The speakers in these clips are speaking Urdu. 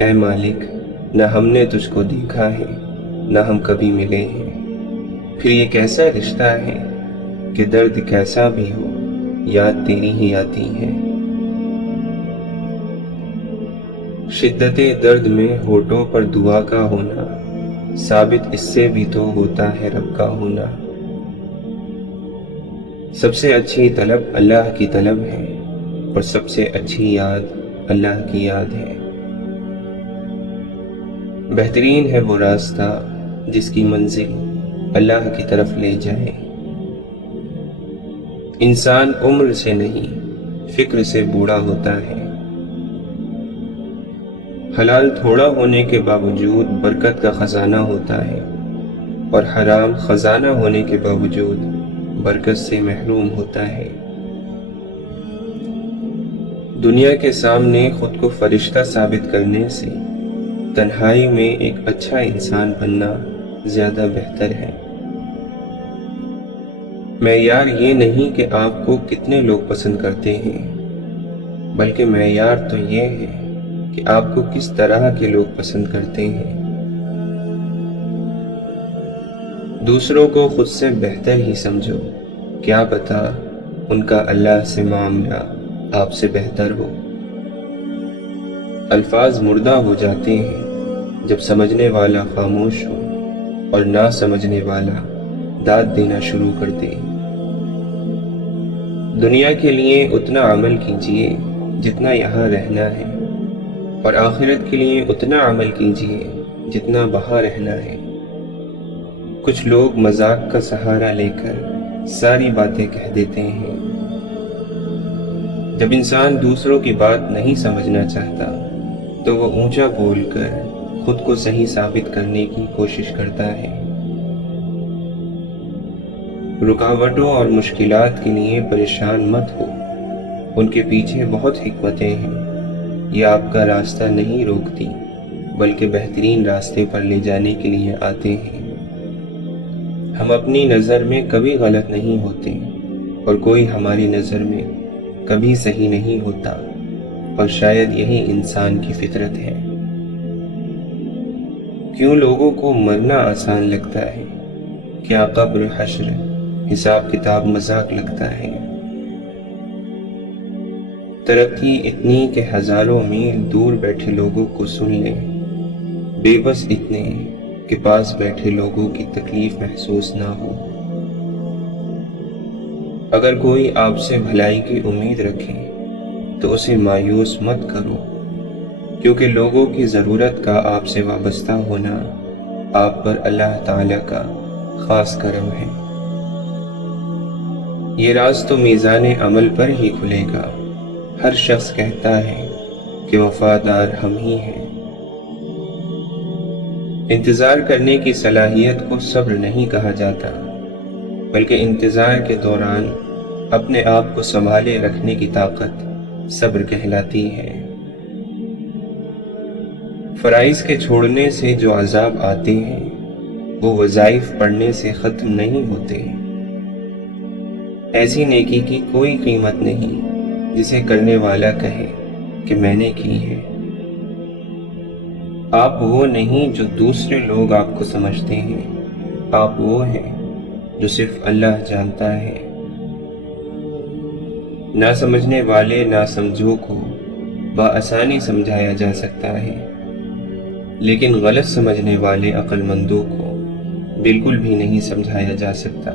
اے مالک، نہ ہم نے تجھ کو دیکھا ہے نہ ہم کبھی ملے ہیں، پھر یہ کیسا رشتہ ہے کہ درد کیسا بھی ہو یاد تیری ہی آتی ہے۔ شدت درد میں ہونٹوں پر دعا کا ہونا ثابت اس سے بھی تو ہوتا ہے رب کا ہونا۔ سب سے اچھی طلب اللہ کی طلب ہے اور سب سے اچھی یاد اللہ کی یاد ہے۔ بہترین ہے وہ راستہ جس کی منزل اللہ کی طرف لے جائے۔ انسان عمر سے نہیں فکر سے بوڑھا ہوتا ہے۔ حلال تھوڑا ہونے کے باوجود برکت کا خزانہ ہوتا ہے اور حرام خزانہ ہونے کے باوجود برکت سے محروم ہوتا ہے۔ دنیا کے سامنے خود کو فرشتہ ثابت کرنے سے تنہائی میں ایک اچھا انسان بننا زیادہ بہتر ہے۔ معیار یہ نہیں کہ آپ کو کتنے لوگ پسند کرتے ہیں، بلکہ معیار تو یہ ہے کہ آپ کو کس طرح کے لوگ پسند کرتے ہیں۔ دوسروں کو خود سے بہتر ہی سمجھو، کیا پتہ ان کا اللہ سے معاملہ آپ سے بہتر ہو۔ الفاظ مردہ ہو جاتے ہیں جب سمجھنے والا خاموش ہو اور نہ سمجھنے والا داد دینا شروع کر دے۔ دنیا کے لیے اتنا عمل کیجئے جتنا یہاں رہنا ہے، اور آخرت کے لیے اتنا عمل کیجئے جتنا وہاں رہنا ہے۔ کچھ لوگ مذاق کا سہارا لے کر ساری باتیں کہہ دیتے ہیں۔ جب انسان دوسروں کی بات نہیں سمجھنا چاہتا تو وہ اونچا بول کر خود کو صحیح ثابت کرنے کی کوشش کرتا ہے۔ رکاوٹوں اور مشکلات کے لیے پریشان مت ہو، ان کے پیچھے بہت حکمتیں ہیں۔ یہ آپ کا راستہ نہیں روکتی بلکہ بہترین راستے پر لے جانے کے لیے آتے ہیں۔ ہم اپنی نظر میں کبھی غلط نہیں ہوتے اور کوئی ہماری نظر میں کبھی صحیح نہیں ہوتا، اور شاید یہی انسان کی فطرت ہے۔ کیوں لوگوں کو مرنا آسان لگتا ہے؟ کیا قبر، حشر، حساب کتاب مذاق لگتا ہے؟ ترقی اتنی کہ ہزاروں میل دور بیٹھے لوگوں کو سن لیں، بے بس اتنے کہ پاس بیٹھے لوگوں کی تکلیف محسوس نہ ہو۔ اگر کوئی آپ سے بھلائی کی امید رکھے تو اسے مایوس مت کرو، کیونکہ لوگوں کی ضرورت کا آپ سے وابستہ ہونا آپ پر اللہ تعالی کا خاص کرم ہے۔ یہ راز تو میزان عمل پر ہی کھلے گا۔ ہر شخص کہتا ہے کہ وفادار ہم ہی ہیں۔ انتظار کرنے کی صلاحیت کو صبر نہیں کہا جاتا، بلکہ انتظار کے دوران اپنے آپ کو سنبھالے رکھنے کی طاقت صبر کہلاتی ہے۔ فرائض کے چھوڑنے سے جو عذاب آتے ہیں وہ وظائف پڑھنے سے ختم نہیں ہوتے۔ ایسی نیکی کی کوئی قیمت نہیں جسے کرنے والا کہے کہ میں نے کی ہے۔ آپ وہ نہیں جو دوسرے لوگ آپ کو سمجھتے ہیں، آپ وہ ہیں جو صرف اللہ جانتا ہے۔ نہ سمجھنے والے ناسمجھوں کو بآسانی سمجھایا جا سکتا ہے، لیکن غلط سمجھنے والے عقل مندوں کو بالکل بھی نہیں سمجھایا جا سکتا۔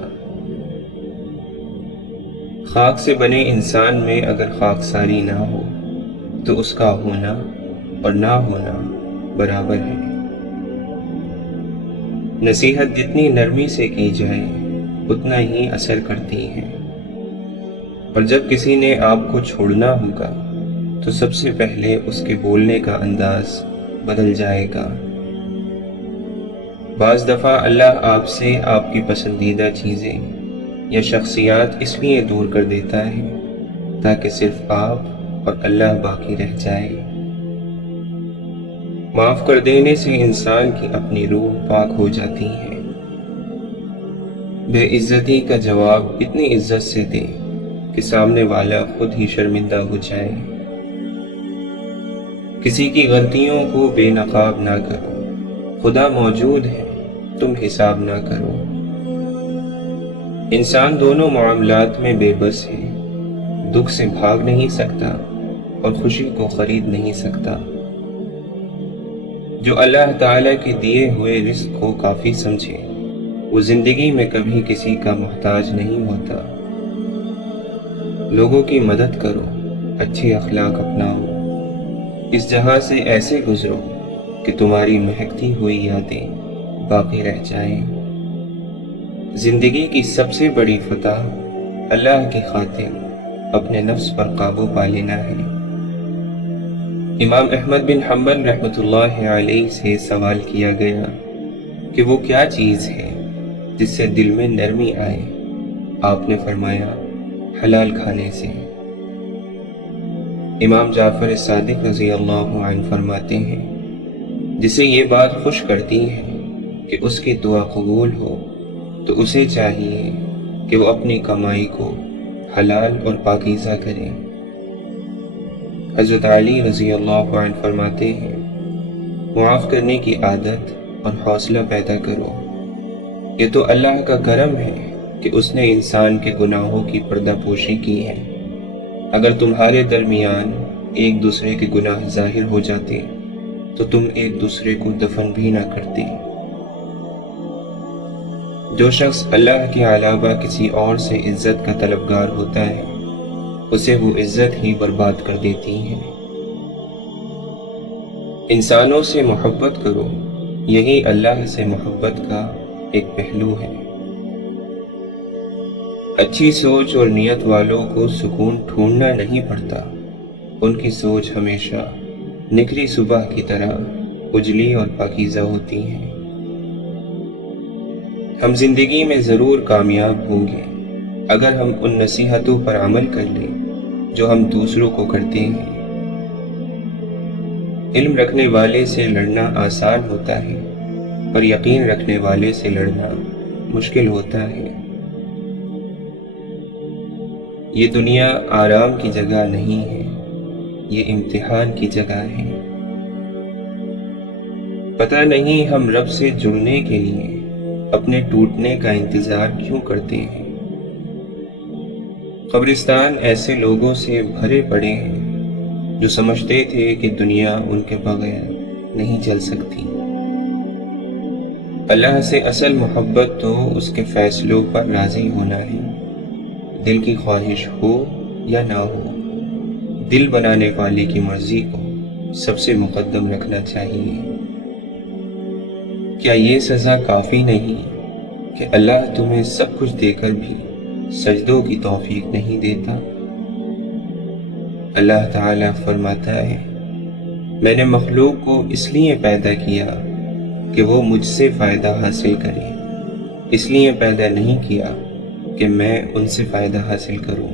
خاک سے بنے انسان میں اگر خاکساری نہ ہو تو اس کا ہونا اور نہ ہونا برابر ہے۔ نصیحت جتنی نرمی سے کی جائے اتنا ہی اثر کرتی ہے، اور جب کسی نے آپ کو چھوڑنا ہوگا تو سب سے پہلے اس کے بولنے کا انداز بدل جائے گا۔ بعض دفعہ اللہ آپ سے آپ کی پسندیدہ چیزیں یا شخصیات اس لیے دور کر دیتا ہے تاکہ صرف آپ اور اللہ باقی رہ جائے۔ معاف کر دینے سے انسان کی اپنی روح پاک ہو جاتی ہے۔ بے عزتی کا جواب اتنی عزت سے دے کہ سامنے والا خود ہی شرمندہ ہو جائے۔ کسی کی غلطیوں کو بے نقاب نہ کرو، خدا موجود ہے، تم حساب نہ کرو۔ انسان دونوں معاملات میں بے بس ہے، دکھ سے بھاگ نہیں سکتا اور خوشی کو خرید نہیں سکتا۔ جو اللہ تعالیٰ کے دیے ہوئے رزق کو کافی سمجھے وہ زندگی میں کبھی کسی کا محتاج نہیں ہوتا۔ لوگوں کی مدد کرو، اچھے اخلاق اپناؤ، اس جہاں سے ایسے گزرو کہ تمہاری مہکتی ہوئی یادیں باقی رہ جائیں۔ زندگی کی سب سے بڑی فتح اللہ کی خاطر اپنے نفس پر قابو پا لینا ہے۔ امام احمد بن حنبل رحمۃ اللہ علیہ سے سوال کیا گیا کہ وہ کیا چیز ہے جس سے دل میں نرمی آئے؟ آپ نے فرمایا، حلال کھانے سے۔ امام جعفر صادق رضی اللہ عنہ فرماتے ہیں، جسے یہ بات خوش کرتی ہے کہ اس کی دعا قبول ہو تو اسے چاہیے کہ وہ اپنی کمائی کو حلال اور پاکیزہ کرے۔ حضرت علی رضی اللہ عنہ فرماتے ہیں، معاف کرنے کی عادت اور حوصلہ پیدا کرو، یہ تو اللہ کا کرم ہے کہ اس نے انسان کے گناہوں کی پردہ پوشی کی ہے۔ اگر تمہارے درمیان ایک دوسرے کے گناہ ظاہر ہو جاتے تو تم ایک دوسرے کو دفن بھی نہ کرتے۔ جو شخص اللہ کے علاوہ کسی اور سے عزت کا طلبگار ہوتا ہے اسے وہ عزت ہی برباد کر دیتی ہے۔ انسانوں سے محبت کرو، یہی اللہ سے محبت کا ایک پہلو ہے۔ اچھی سوچ اور نیت والوں کو سکون ڈھونڈنا نہیں پڑتا، ان کی سوچ ہمیشہ نکلی صبح کی طرح اجلی اور پاکیزہ ہوتی ہے۔ ہم زندگی میں ضرور کامیاب ہوں گے اگر ہم ان نصیحتوں پر عمل کر لیں جو ہم دوسروں کو کرتے ہیں۔ علم رکھنے والے سے لڑنا آسان ہوتا ہے، پر یقین رکھنے والے سے لڑنا مشکل ہوتا ہے۔ یہ دنیا آرام کی جگہ نہیں ہے، یہ امتحان کی جگہ ہے۔ پتہ نہیں ہم رب سے جڑنے کے لیے اپنے ٹوٹنے کا انتظار کیوں کرتے ہیں۔ قبرستان ایسے لوگوں سے بھرے پڑے ہیں جو سمجھتے تھے کہ دنیا ان کے بغیر نہیں چل سکتی۔ اللہ سے اصل محبت تو اس کے فیصلوں پر راضی ہونا ہے، دل کی خواہش ہو یا نہ ہو، دل بنانے والے کی مرضی کو سب سے مقدم رکھنا چاہیے۔ کیا یہ سزا کافی نہیں کہ اللہ تمہیں سب کچھ دے کر بھی سجدوں کی توفیق نہیں دیتا؟ اللہ تعالیٰ فرماتا ہے، میں نے مخلوق کو اس لیے پیدا کیا کہ وہ مجھ سے فائدہ حاصل کرے، اس لیے پیدا نہیں کیا کہ میں ان سے فائدہ حاصل کروں۔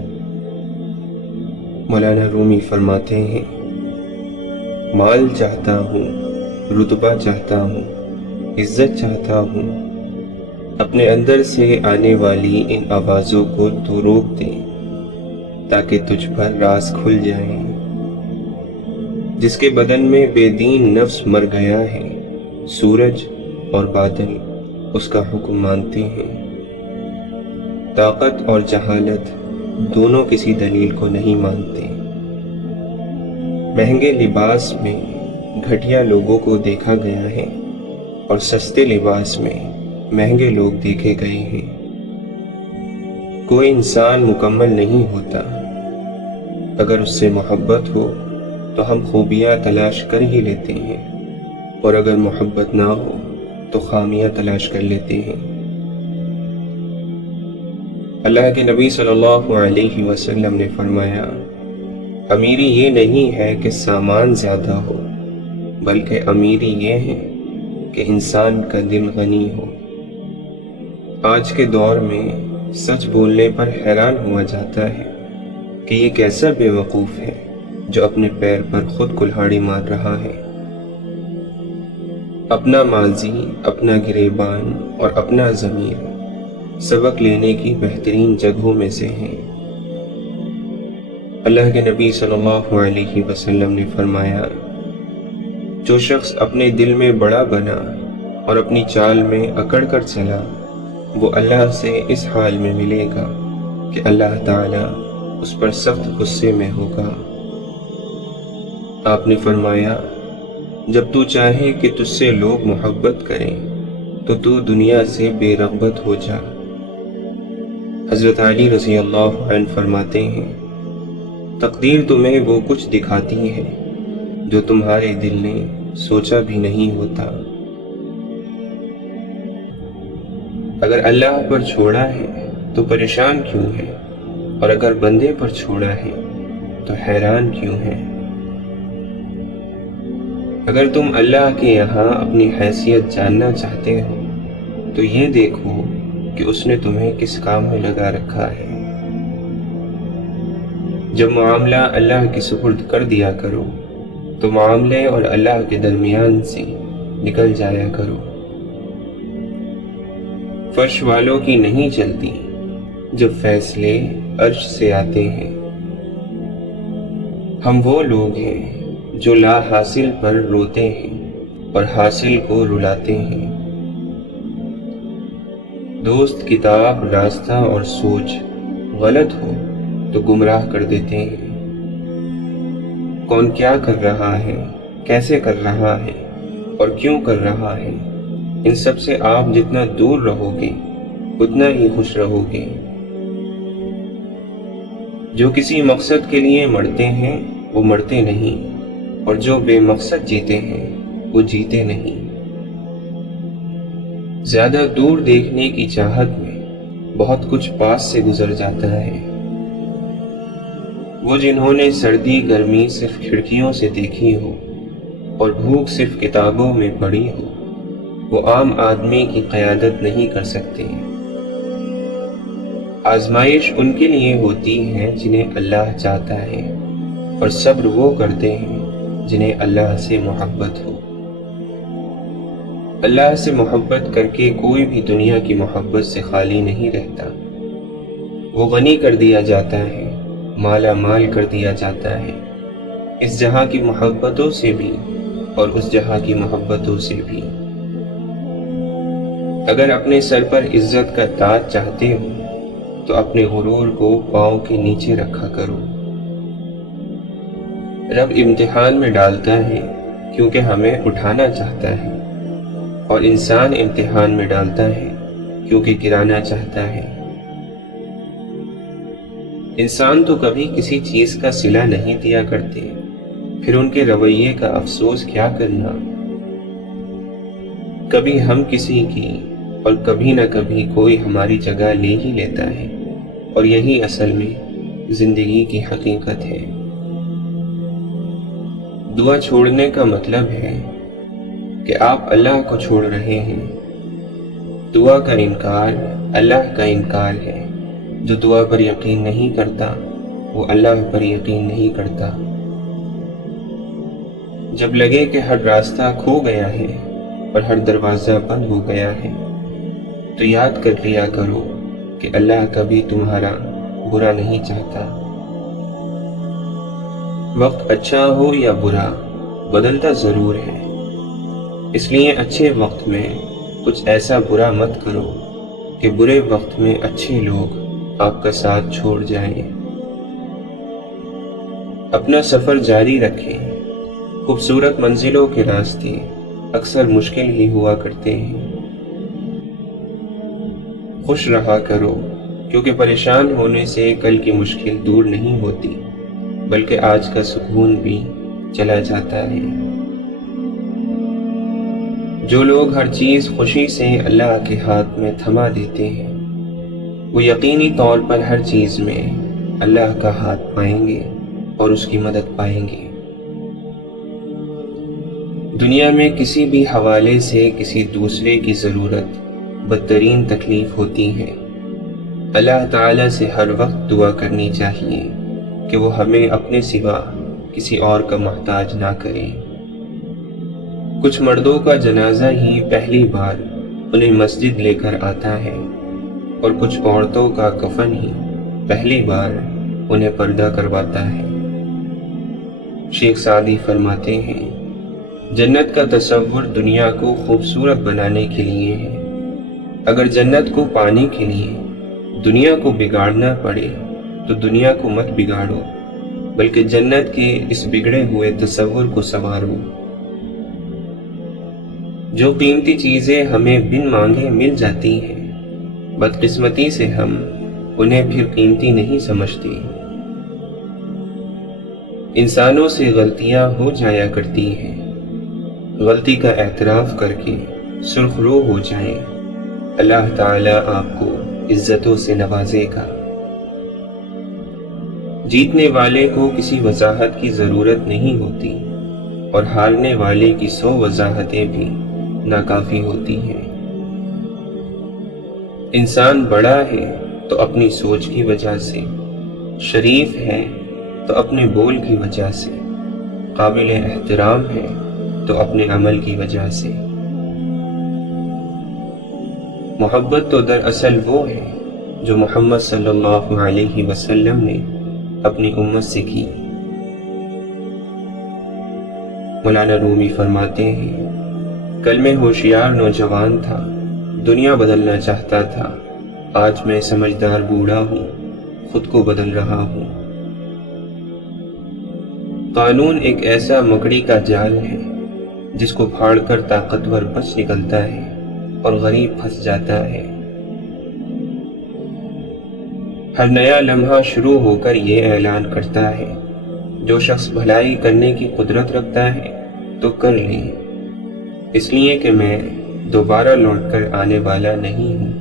مولانا رومی فرماتے ہیں، مال چاہتا ہوں، رتبہ چاہتا ہوں، عزت چاہتا ہوں، اپنے اندر سے آنے والی ان آوازوں کو تو روک دیں تاکہ تجھ پر راز کھل جائیں۔ جس کے بدن میں بے دین نفس مر گیا ہے، سورج اور بادل اس کا حکم مانتے ہیں۔ طاقت اور جہالت دونوں کسی دلیل کو نہیں مانتے۔ مہنگے لباس میں گھٹیا لوگوں کو دیکھا گیا ہے اور سستے لباس میں مہنگے لوگ دیکھے گئے ہیں۔ کوئی انسان مکمل نہیں ہوتا، اگر اس سے محبت ہو تو ہم خوبیاں تلاش کر ہی لیتے ہیں، اور اگر محبت نہ ہو تو خامیاں تلاش کر لیتے ہیں۔ اللہ کے نبی صلی اللہ علیہ وسلم نے فرمایا، امیری یہ نہیں ہے کہ سامان زیادہ ہو، بلکہ امیری یہ ہے کہ انسان کا دل غنی ہو۔ آج کے دور میں سچ بولنے پر حیران ہوا جاتا ہے کہ یہ کیسا بے وقوف ہے جو اپنے پیر پر خود کلہاڑی مار رہا ہے۔ اپنا ماضی، اپنا گریبان اور اپنا ضمیر سبق لینے کی بہترین جگہوں میں سے ہیں۔ اللہ کے نبی صلی اللہ علیہ وسلم نے فرمایا، جو شخص اپنے دل میں بڑا بنا اور اپنی چال میں اکڑ کر چلا، وہ اللہ سے اس حال میں ملے گا کہ اللہ تعالیٰ اس پر سخت غصے میں ہوگا۔ آپ نے فرمایا، جب تو چاہے کہ تجھ سے لوگ محبت کریں تو دنیا سے بے رغبت ہو جا۔ حضرت علی رضی اللہ عنہ فرماتے ہیں، تقدیر تمہیں وہ کچھ دکھاتی ہے جو تمہارے دل نے سوچا بھی نہیں ہوتا۔ اگر اللہ پر چھوڑا ہے تو پریشان کیوں ہے، اور اگر بندے پر چھوڑا ہے تو حیران کیوں ہے؟ اگر تم اللہ کے یہاں اپنی حیثیت جاننا چاہتے ہو تو یہ دیکھو کہ اس نے تمہیں کس کام میں لگا رکھا ہے۔ جب معاملہ اللہ کے سپرد کر دیا کرو تو معاملے اور اللہ کے درمیان سے نکل جایا کرو۔ فرش والوں کی نہیں چلتی جب فیصلے عرش سے آتے ہیں۔ ہم وہ لوگ ہیں جو لا حاصل پر روتے ہیں اور حاصل کو رلاتے ہیں۔ دوست، کتاب، راستہ اور سوچ غلط ہو تو گمراہ کر دیتے ہیں۔ کون کیا کر رہا ہے، کیسے کر رہا ہے اور کیوں کر رہا ہے، ان سب سے آپ جتنا دور رہو گے اتنا ہی خوش رہو گے۔ جو کسی مقصد کے لیے مرتے ہیں وہ مرتے نہیں، اور جو بے مقصد جیتے ہیں وہ جیتے نہیں۔ زیادہ دور دیکھنے کی چاہت میں بہت کچھ پاس سے گزر جاتا ہے۔ وہ جنہوں نے سردی گرمی صرف کھڑکیوں سے دیکھی ہو اور بھوک صرف کتابوں میں پڑھی ہو، وہ عام آدمی کی قیادت نہیں کر سکتے۔ آزمائش ان کے لیے ہوتی ہے جنہیں اللہ چاہتا ہے، اور صبر وہ کرتے ہیں جنہیں اللہ سے محبت ہو۔ اللہ سے محبت کر کے کوئی بھی دنیا کی محبت سے خالی نہیں رہتا۔ وہ غنی کر دیا جاتا ہے، مالا مال کر دیا جاتا ہے، اس جہاں کی محبتوں سے بھی اور اس جہاں کی محبتوں سے بھی۔ اگر اپنے سر پر عزت کا تاج چاہتے ہو تو اپنے غرور کو پاؤں کے نیچے رکھا کرو۔ رب امتحان میں ڈالتا ہے کیونکہ ہمیں اٹھانا چاہتا ہے، اور انسان امتحان میں ڈالتا ہے کیونکہ گرانا چاہتا ہے۔ انسان تو کبھی کسی چیز کا صلہ نہیں دیا کرتے، پھر ان کے رویے کا افسوس کیا کرنا۔ کبھی ہم کسی کی اور کبھی نہ کبھی کوئی ہماری جگہ لے ہی لیتا ہے، اور یہی اصل میں زندگی کی حقیقت ہے۔ دعا چھوڑنے کا مطلب ہے کہ آپ اللہ کو چھوڑ رہے ہیں۔ دعا کا انکار اللہ کا انکار ہے۔ جو دعا پر یقین نہیں کرتا وہ اللہ پر یقین نہیں کرتا۔ جب لگے کہ ہر راستہ کھو گیا ہے اور ہر دروازہ بند ہو گیا ہے تو یاد کر لیا کرو کہ اللہ کبھی تمہارا برا نہیں چاہتا۔ وقت اچھا ہو یا برا بدلتا ضرور ہے، اس لیے اچھے وقت میں کچھ ایسا برا مت کرو کہ برے وقت میں اچھے لوگ آپ کا ساتھ چھوڑ جائیں۔ اپنا سفر جاری رکھیں۔ خوبصورت منزلوں کے راستے اکثر مشکل ہی ہوا کرتے ہیں۔ خوش رہا کرو، کیونکہ پریشان ہونے سے کل کی مشکل دور نہیں ہوتی، بلکہ آج کا سکون بھی چلا جاتا ہے۔ جو لوگ ہر چیز خوشی سے اللہ کے ہاتھ میں تھما دیتے ہیں وہ یقینی طور پر ہر چیز میں اللہ کا ہاتھ پائیں گے اور اس کی مدد پائیں گے۔ دنیا میں کسی بھی حوالے سے کسی دوسرے کی ضرورت بدترین تکلیف ہوتی ہے۔ اللہ تعالیٰ سے ہر وقت دعا کرنی چاہیے کہ وہ ہمیں اپنے سوا کسی اور کا محتاج نہ کرے۔ کچھ مردوں کا جنازہ ہی پہلی بار انہیں مسجد لے کر آتا ہے، اور کچھ عورتوں کا کفن ہی پہلی بار انہیں پردہ کرواتا ہے۔ شیخ سعدی فرماتے ہیں، جنت کا تصور دنیا کو خوبصورت بنانے کے لیے ہے۔ اگر جنت کو پانے کے لیے دنیا کو بگاڑنا پڑے تو دنیا کو مت بگاڑو، بلکہ جنت کے اس بگڑے ہوئے تصور کو سنوارو۔ جو قیمتی چیزیں ہمیں بن مانگے مل جاتی ہیں، بدقسمتی سے ہم انہیں پھر قیمتی نہیں سمجھتے۔ انسانوں سے غلطیاں ہو جایا کرتی ہیں، غلطی کا اعتراف کر کے سرخ رو ہو جائیں، اللہ تعالیٰ آپ کو عزتوں سے نوازے گا۔ جیتنے والے کو کسی وضاحت کی ضرورت نہیں ہوتی، اور ہارنے والے کی 100 وضاحتیں بھی ناکافی ہوتی ہیں۔ انسان بڑا ہے تو اپنی سوچ کی وجہ سے، شریف ہے تو اپنے بول کی وجہ سے، قابل احترام ہے تو اپنے عمل کی وجہ سے۔ محبت تو دراصل وہ ہے جو محمد صلی اللہ علیہ وسلم نے اپنی امت سے کی۔ مولانا رومی فرماتے ہیں، کل میں ہوشیار نوجوان تھا، دنیا بدلنا چاہتا تھا، آج میں سمجھدار بوڑھا ہوں، خود کو بدل رہا ہوں۔ قانون ایک ایسا مکڑی کا جال ہے جس کو پھاڑ کر طاقتور بچ نکلتا ہے اور غریب پھنس جاتا ہے۔ ہر نیا لمحہ شروع ہو کر یہ اعلان کرتا ہے، جو شخص بھلائی کرنے کی قدرت رکھتا ہے تو کر لے، اس لیے کہ میں دوبارہ لوٹ کر آنے والا نہیں ہوں۔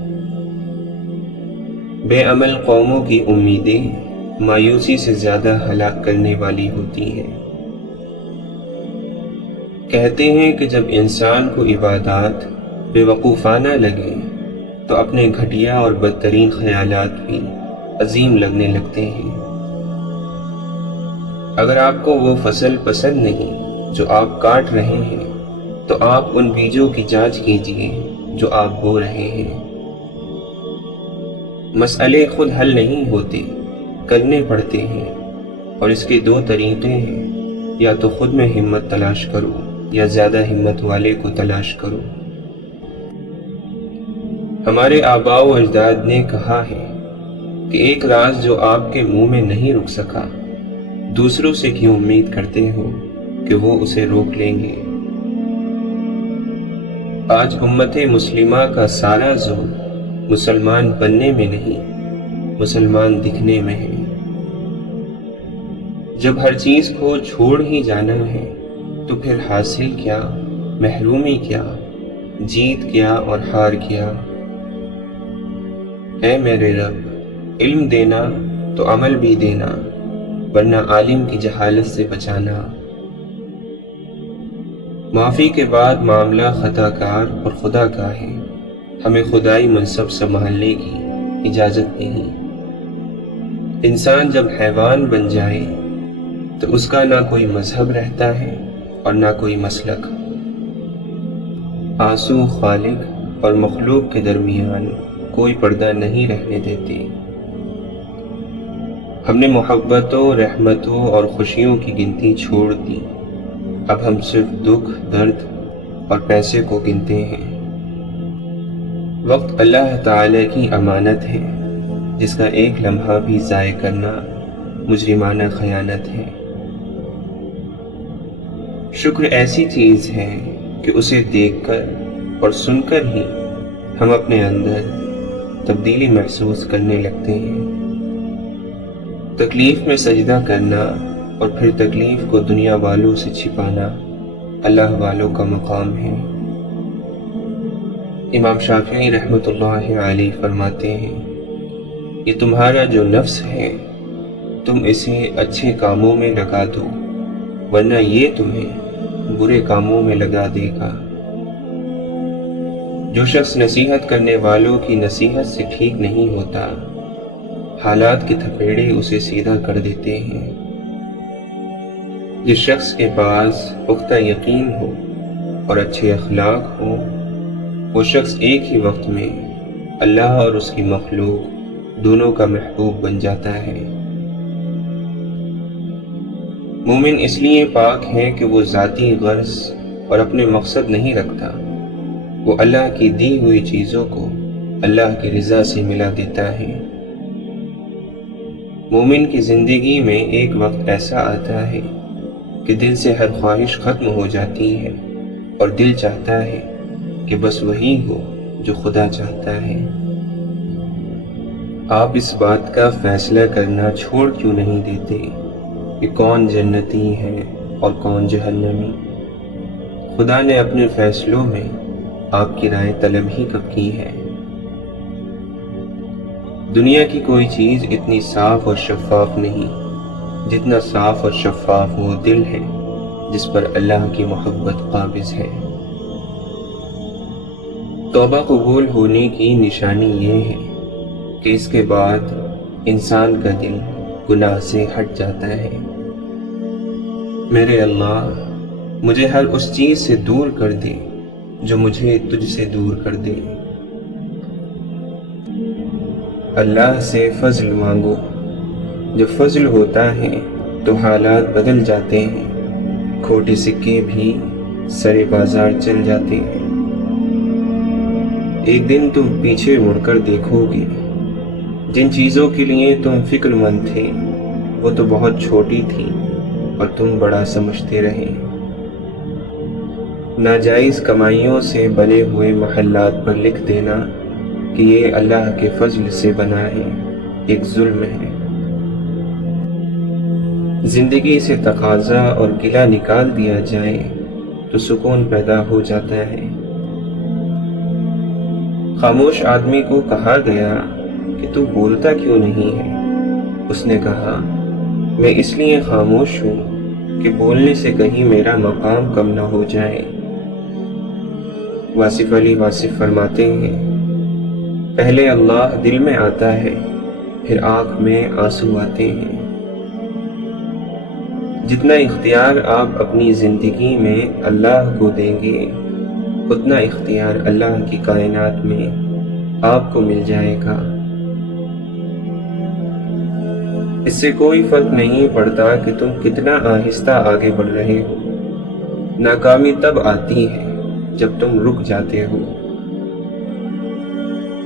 بے عمل قوموں کی امیدیں مایوسی سے زیادہ ہلاک کرنے والی ہوتی ہیں۔ کہتے ہیں کہ جب انسان کو عبادات بے وقوفانہ لگے تو اپنے گھٹیا اور بدترین خیالات بھی عظیم لگنے لگتے ہیں۔ اگر آپ کو وہ فصل پسند نہیں جو آپ کاٹ رہے ہیں تو آپ ان بیجوں کی جانچ کیجئے جو آپ بو رہے ہیں۔ مسئلے خود حل نہیں ہوتے، کرنے پڑتے ہیں، اور اس کے 2 طریقے ہیں، یا تو خود میں ہمت تلاش کرو یا زیادہ ہمت والے کو تلاش کرو۔ ہمارے آباء و اجداد نے کہا ہے کہ ایک راز جو آپ کے منہ میں نہیں رک سکا، دوسروں سے کیوں امید کرتے ہو کہ وہ اسے روک لیں گے؟ آج امت مسلمہ کا سارا زور مسلمان بننے میں نہیں، مسلمان دکھنے میں ہے۔ جب ہر چیز کو چھوڑ ہی جانا ہے تو پھر حاصل کیا، محرومی کیا، جیت کیا اور ہار کیا؟ اے میرے رب، علم دینا تو عمل بھی دینا، ورنہ عالم کی جہالت سے بچانا۔ معافی کے بعد معاملہ خطا کار اور خدا کا ہے، ہمیں خدائی منصب سنبھالنے کی اجازت نہیں۔ انسان جب حیوان بن جائے تو اس کا نہ کوئی مذہب رہتا ہے اور نہ کوئی مسلک۔ آنسو خالق اور مخلوق کے درمیان کوئی پردہ نہیں رہنے دیتے۔ ہم نے محبتوں، رحمتوں اور خوشیوں کی گنتی چھوڑ دی، اب ہم صرف دکھ، درد اور پیسے کو گنتے ہیں۔ وقت اللہ تعالی کی امانت ہے، جس کا ایک لمحہ بھی ضائع کرنا مجرمانہ خیانت ہے۔ شکر ایسی چیز ہے کہ اسے دیکھ کر اور سن کر ہی ہم اپنے اندر تبدیلی محسوس کرنے لگتے ہیں۔ تکلیف میں سجدہ کرنا اور پھر تکلیف کو دنیا والوں سے چھپانا اللہ والوں کا مقام ہے۔ امام شافعی رحمۃ اللہ علیہ فرماتے ہیں، یہ تمہارا جو نفس ہے تم اسے اچھے کاموں میں لگا دو، ورنہ یہ تمہیں برے کاموں میں لگا دے گا۔ جو شخص نصیحت کرنے والوں کی نصیحت سے ٹھیک نہیں ہوتا، حالات کے تھپیڑے اسے سیدھا کر دیتے ہیں۔ جس شخص کے پاس پختہ یقین ہو اور اچھے اخلاق ہو، وہ شخص ایک ہی وقت میں اللہ اور اس کی مخلوق دونوں کا محبوب بن جاتا ہے۔ مومن اس لیے پاک ہے کہ وہ ذاتی غرض اور اپنے مقصد نہیں رکھتا، وہ اللہ کی دی ہوئی چیزوں کو اللہ کی رضا سے ملا دیتا ہے۔ مومن کی زندگی میں ایک وقت ایسا آتا ہے کہ دل سے ہر خواہش ختم ہو جاتی ہے اور دل چاہتا ہے کہ بس وہی ہو جو خدا چاہتا ہے۔ آپ اس بات کا فیصلہ کرنا چھوڑ کیوں نہیں دیتے کہ کون جنتی ہے اور کون جہنمی؟ خدا نے اپنے فیصلوں میں آپ کی رائے طلب ہی کب کی ہے؟ دنیا کی کوئی چیز اتنی صاف اور شفاف نہیں جتنا صاف اور شفاف وہ دل ہے جس پر اللہ کی محبت قابض ہے۔ توبہ قبول ہونے کی نشانی یہ ہے کہ اس کے بعد انسان کا دل گناہ سے ہٹ جاتا ہے۔ میرے اللہ، مجھے ہر اس چیز سے دور کر دے جو مجھے تجھ سے دور کر دے۔ اللہ سے فضل مانگو، جب فضل ہوتا ہے تو حالات بدل جاتے ہیں، کھوٹے سکے بھی سرے بازار چل جاتے ہیں۔ ایک دن تم پیچھے مڑ کر دیکھو گے، جن چیزوں کے لیے تم فکر مند تھے وہ تو بہت چھوٹی تھی اور تم بڑا سمجھتے رہے۔ ناجائز کمائیوں سے بنے ہوئے محلات پر لکھ دینا کہ یہ اللہ کے فضل سے بنا ہے، ایک ظلم ہے۔ زندگی سے تقاضا اور گلہ نکال دیا جائے تو سکون پیدا ہو جاتا ہے۔ خاموش آدمی کو کہا گیا کہ تو بولتا کیوں نہیں ہے؟ اس نے کہا، میں اس لیے خاموش ہوں کہ بولنے سے کہیں میرا مقام کم نہ ہو جائے۔ واصف علی واصف فرماتے ہیں، پہلے اللہ دل میں آتا ہے، پھر آنکھ میں آنسو آتے ہیں۔ جتنا اختیار آپ اپنی زندگی میں اللہ کو دیں گے، اتنا اختیار اللہ کی کائنات میں آپ کو مل جائے گا۔ اس سے کوئی فرق نہیں پڑتا کہ تم کتنا آہستہ آگے بڑھ رہے ہو۔ ناکامی تب آتی ہے جب تم رک جاتے ہو۔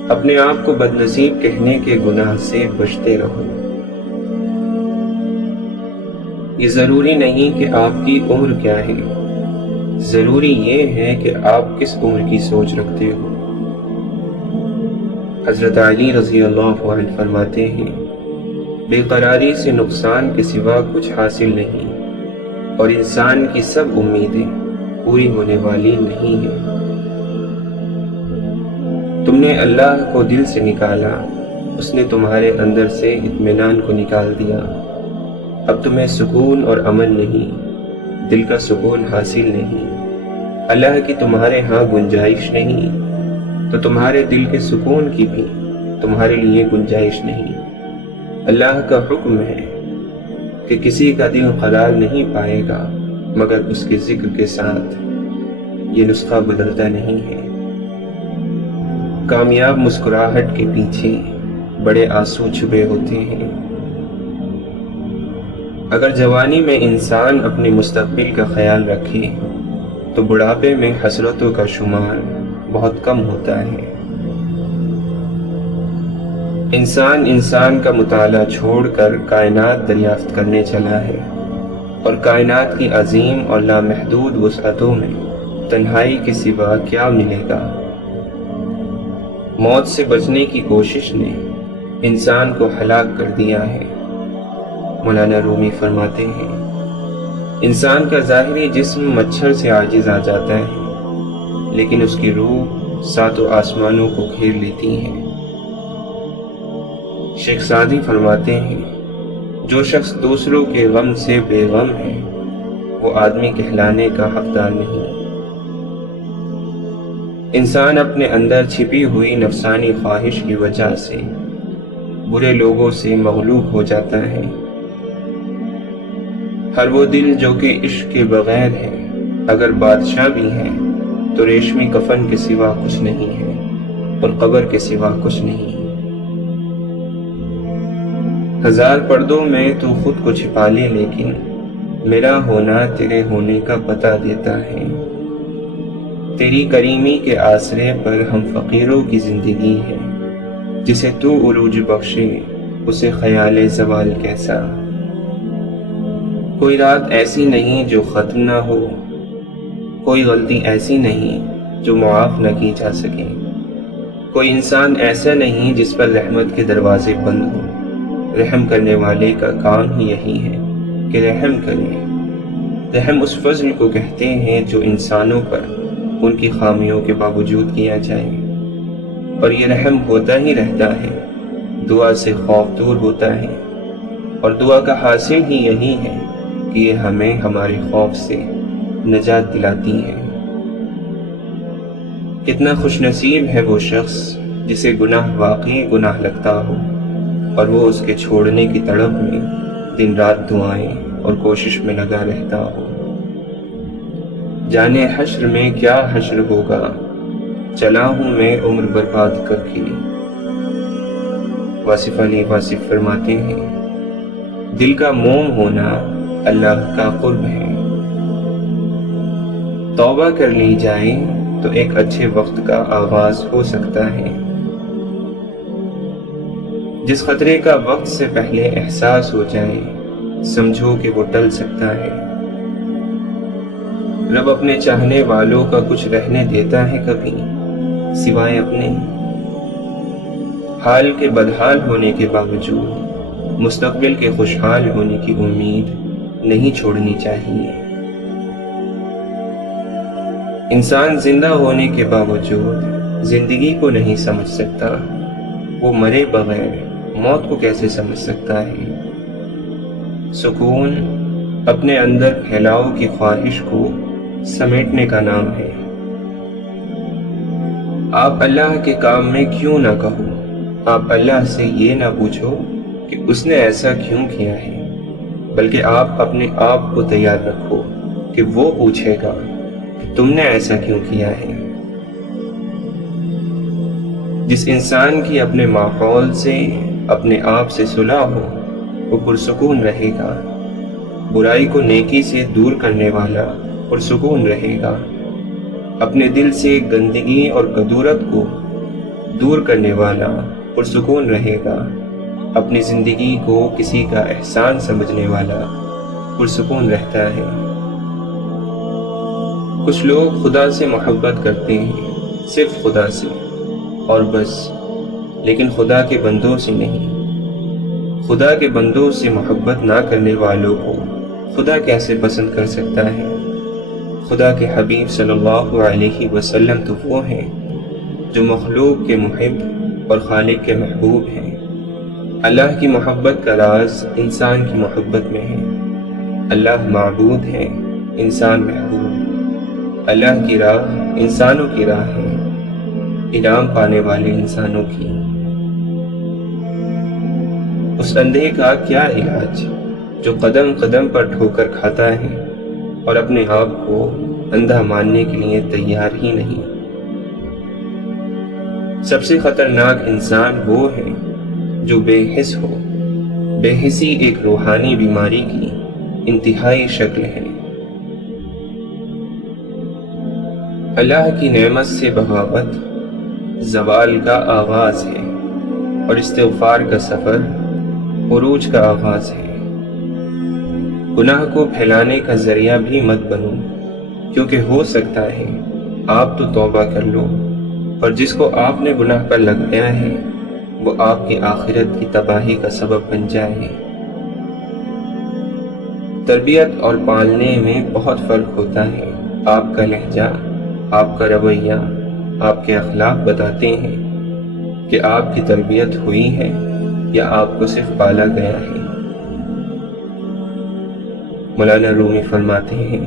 اپنے آپ کو بدنصیب کہنے کے گناہ سے بچتے رہو۔ یہ ضروری نہیں کہ آپ کی عمر کیا ہے، ضروری یہ ہے کہ آپ کس عمر کی سوچ رکھتے ہو۔ حضرت علی رضی اللہ عنہ فرماتے ہیں، بے قراری سے نقصان کے سوا کچھ حاصل نہیں، اور انسان کی سب امیدیں پوری ہونے والی نہیں ہیں۔ تم نے اللہ کو دل سے نکالا، اس نے تمہارے اندر سے اطمینان کو نکال دیا۔ اب تمہیں سکون اور امن نہیں، دل کا سکون حاصل نہیں، اللہ کی تمہارے ہاں گنجائش نہیں، تو تمہارے دل کے سکون کی بھی تمہارے لیے گنجائش نہیں۔ اللہ کا حکم ہے کہ کسی کا دل قرار نہیں پائے گا مگر اس کے ذکر کے ساتھ، یہ نسخہ بدلتا نہیں ہے۔ کامیاب مسکراہٹ کے پیچھے بڑے آنسو چھپے ہوتے ہیں۔ اگر جوانی میں انسان اپنے مستقبل کا خیال رکھے تو بڑھاپے میں حسرتوں کا شمار بہت کم ہوتا ہے۔ انسان کا مطالعہ چھوڑ کر کائنات دریافت کرنے چلا ہے، اور کائنات کی عظیم اور لامحدود وسعتوں میں تنہائی کے سوا کیا ملے گا؟ موت سے بچنے کی کوشش نے انسان کو ہلاک کر دیا ہے۔ مولانا رومی فرماتے ہیں، انسان کا ظاہری جسم مچھر سے عاجز آ جاتا ہے، لیکن اس کی روح ساتوں آسمانوں کو گھیر لیتی ہے۔ شیخ سعدی فرماتے ہیں، جو شخص دوسروں کے غم سے بے غم ہے وہ آدمی کہلانے کا حقدار نہیں۔ انسان اپنے اندر چھپی ہوئی نفسانی خواہش کی وجہ سے برے لوگوں سے مغلوب ہو جاتا ہے۔ ہر وہ دل جو کہ عشق کے بغیر ہے، اگر بادشاہ بھی ہے تو ریشمی کفن کے سوا کچھ نہیں ہے اور قبر کے سوا کچھ نہیں۔ ہزار پردوں میں تو خود کو چھپا لے، لیکن میرا ہونا تیرے ہونے کا پتہ دیتا ہے۔ تیری کریمی کے آسرے پر ہم فقیروں کی زندگی ہے، جسے تو عروج بخشے اسے خیال زوال کیسا۔ کوئی رات ایسی نہیں جو ختم نہ ہو، کوئی غلطی ایسی نہیں جو معاف نہ کی جا سکے، کوئی انسان ایسا نہیں جس پر رحمت کے دروازے بند ہوں۔ رحم کرنے والے کا کام ہی یہی ہے کہ رحم کرے۔ رحم اس فضل کو کہتے ہیں جو انسانوں پر ان کی خامیوں کے باوجود کیا جائے، اور یہ رحم ہوتا ہی رہتا ہے، دعا سے خوف دور ہوتا ہے، اور دعا کا حاصل ہی یہی ہے کہ یہ ہمیں ہمارے خوف سے نجات دلاتی ہے۔ کتنا خوش نصیب ہے وہ شخص جسے گناہ واقعی گناہ لگتا ہو، اور وہ اس کے چھوڑنے کی تڑپ میں دن رات دعائیں اور کوشش میں لگا رہتا ہو۔ جانے حشر میں کیا حشر ہوگا، چلا ہوں میں عمر برباد کر کے۔ واصف علی واصف فرماتے ہیں، دل کا موم ہونا اللہ کا قرب ہے۔ توبہ کر لی جائے تو ایک اچھے وقت کا آغاز ہو سکتا ہے۔ جس خطرے کا وقت سے پہلے احساس ہو جائے، سمجھو کہ وہ ٹل سکتا ہے۔ رب اپنے چاہنے والوں کا کچھ رہنے دیتا ہے کبھی سوائے اپنے؟ حال کے بدحال ہونے کے باوجود مستقبل کے خوشحال ہونے کی امید نہیں چھوڑنی چاہیے۔ انسان زندہ ہونے کے باوجود زندگی کو نہیں سمجھ سکتا، وہ مرے بغیر موت کو کیسے سمجھ سکتا ہے؟ سکون اپنے اندر پھیلاؤ کی خواہش کو سمیٹنے کا نام ہے۔ آپ اللہ کے کام میں کیوں نہ کہو، آپ اللہ سے یہ نہ پوچھو کہ اس نے ایسا کیوں کیا ہے، بلکہ آپ اپنے آپ کو تیار رکھو کہ وہ پوچھے گا کہ تم نے ایسا کیوں کیا ہے۔ جس انسان کی اپنے ماحول سے اپنے آپ سے صلح ہو وہ پرسکون رہے گا، برائی کو نیکی سے دور کرنے والا پرسکون رہے گا، اپنے دل سے گندگی اور کدورت کو دور کرنے والا پرسکون رہے گا، اپنی زندگی کو کسی کا احسان سمجھنے والا پرسکون رہتا ہے۔ کچھ لوگ خدا سے محبت کرتے ہیں، صرف خدا سے اور بس، لیکن خدا کے بندوں سے نہیں۔ خدا کے بندوں سے محبت نہ کرنے والوں کو خدا کیسے پسند کر سکتا ہے؟ خدا کے حبیب صلی اللہ علیہ وسلم تو وہ ہیں جو مخلوق کے محب اور خالق کے محبوب ہیں۔ اللہ کی محبت کا راز انسان کی محبت میں ہے۔ اللہ معبود ہے، انسان محبوب۔ اللہ کی راہ انسانوں کی راہ ہے، انعام پانے والے انسانوں کی۔ اس اندھے کا کیا علاج جو قدم قدم پر ٹھوکر کھاتا ہے اور اپنے آپ کو اندھا ماننے کے لیے تیار ہی نہیں۔ سب سے خطرناک انسان وہ ہے جو بے حس ہو۔ بے حسی ایک روحانی بیماری کی انتہائی شکل ہے۔ اللہ کی نعمت سے بغاوت زوال کا آغاز ہے، اور استغفار کا سفر عروج کا آغاز ہے۔ گناہ کو پھیلانے کا ذریعہ بھی مت بنو، کیونکہ ہو سکتا ہے آپ تو توبہ کر لو، پر جس کو آپ نے گناہ پر لگایا ہے وہ آپ کی آخرت کی تباہی کا سبب بن جائے۔ تربیت اور پالنے میں بہت فرق ہوتا ہے۔ آپ کا لہجہ، آپ کا رویہ، آپ کے اخلاق بتاتے ہیں کہ آپ کی تربیت ہوئی ہے یا آپ کو صرف پالا گیا ہے۔ مولانا رومی فرماتے ہیں،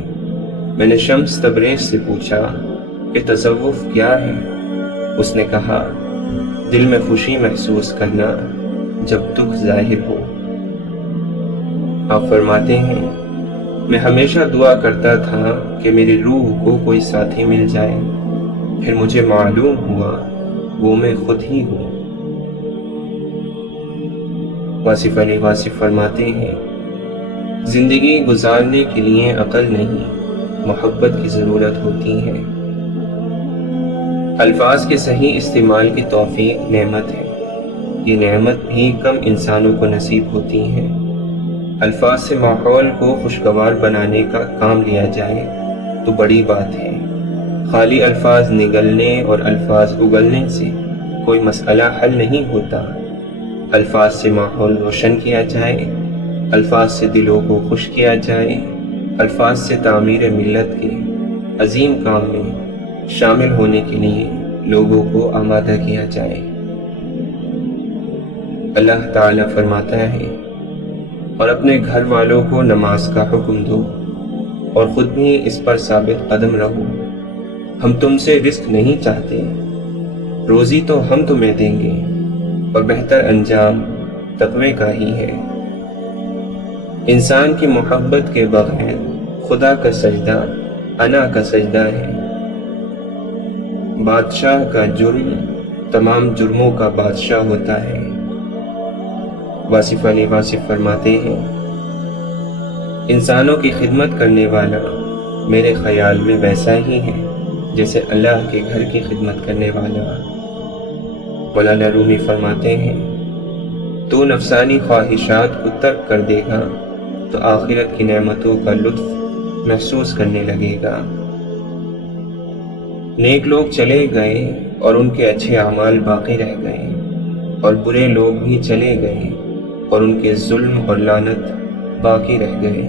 میں نے شمس تبریز سے پوچھا کہ تصوف کیا ہے؟ اس نے کہا، دل میں خوشی محسوس کرنا جب دکھ ظاہر ہو۔ آپ فرماتے ہیں، میں ہمیشہ دعا کرتا تھا کہ میری روح کو کوئی ساتھی مل جائے، پھر مجھے معلوم ہوا وہ میں خود ہی ہوں۔ واصف علی واصف فرماتے ہیں، زندگی گزارنے کے لیے عقل نہیں، محبت کی ضرورت ہوتی ہے۔ الفاظ کے صحیح استعمال کی توفیق نعمت ہے۔ یہ نعمت بھی کم انسانوں کو نصیب ہوتی ہے۔ الفاظ سے ماحول کو خوشگوار بنانے کا کام لیا جائے تو بڑی بات ہے۔ خالی الفاظ نگلنے اور الفاظ اگلنے سے کوئی مسئلہ حل نہیں ہوتا۔ الفاظ سے ماحول روشن کیا جائے، الفاظ سے دلوں کو خوش کیا جائے، الفاظ سے تعمیر ملت کے عظیم کام میں شامل ہونے کے لیے لوگوں کو آمادہ کیا جائے۔ اللہ تعالیٰ فرماتا ہے، اور اپنے گھر والوں کو نماز کا حکم دو اور خود بھی اس پر ثابت قدم رہو۔ ہم تم سے رزق نہیں چاہتے، روزی تو ہم تمہیں دیں گے، اور بہتر انجام تقوی کا ہی ہے۔ انسان کی محبت کے بغیر خدا کا سجدہ انا کا سجدہ ہے۔ بادشاہ کا جرم تمام جرموں کا بادشاہ ہوتا ہے۔ واصف علی واصف فرماتے ہیں، انسانوں کی خدمت کرنے والا میرے خیال میں ویسا ہی ہے جیسے اللہ کے گھر کی خدمت کرنے والا۔ مولانا رومی فرماتے ہیں، تو نفسانی خواہشات کو ترک کر دے گا تو آخرت کی نعمتوں کا لطف محسوس کرنے لگے گا۔ نیک لوگ چلے گئے اور ان کے اچھے اعمال باقی رہ گئے، اور برے لوگ بھی چلے گئے اور ان کے ظلم اور لعنت باقی رہ گئے۔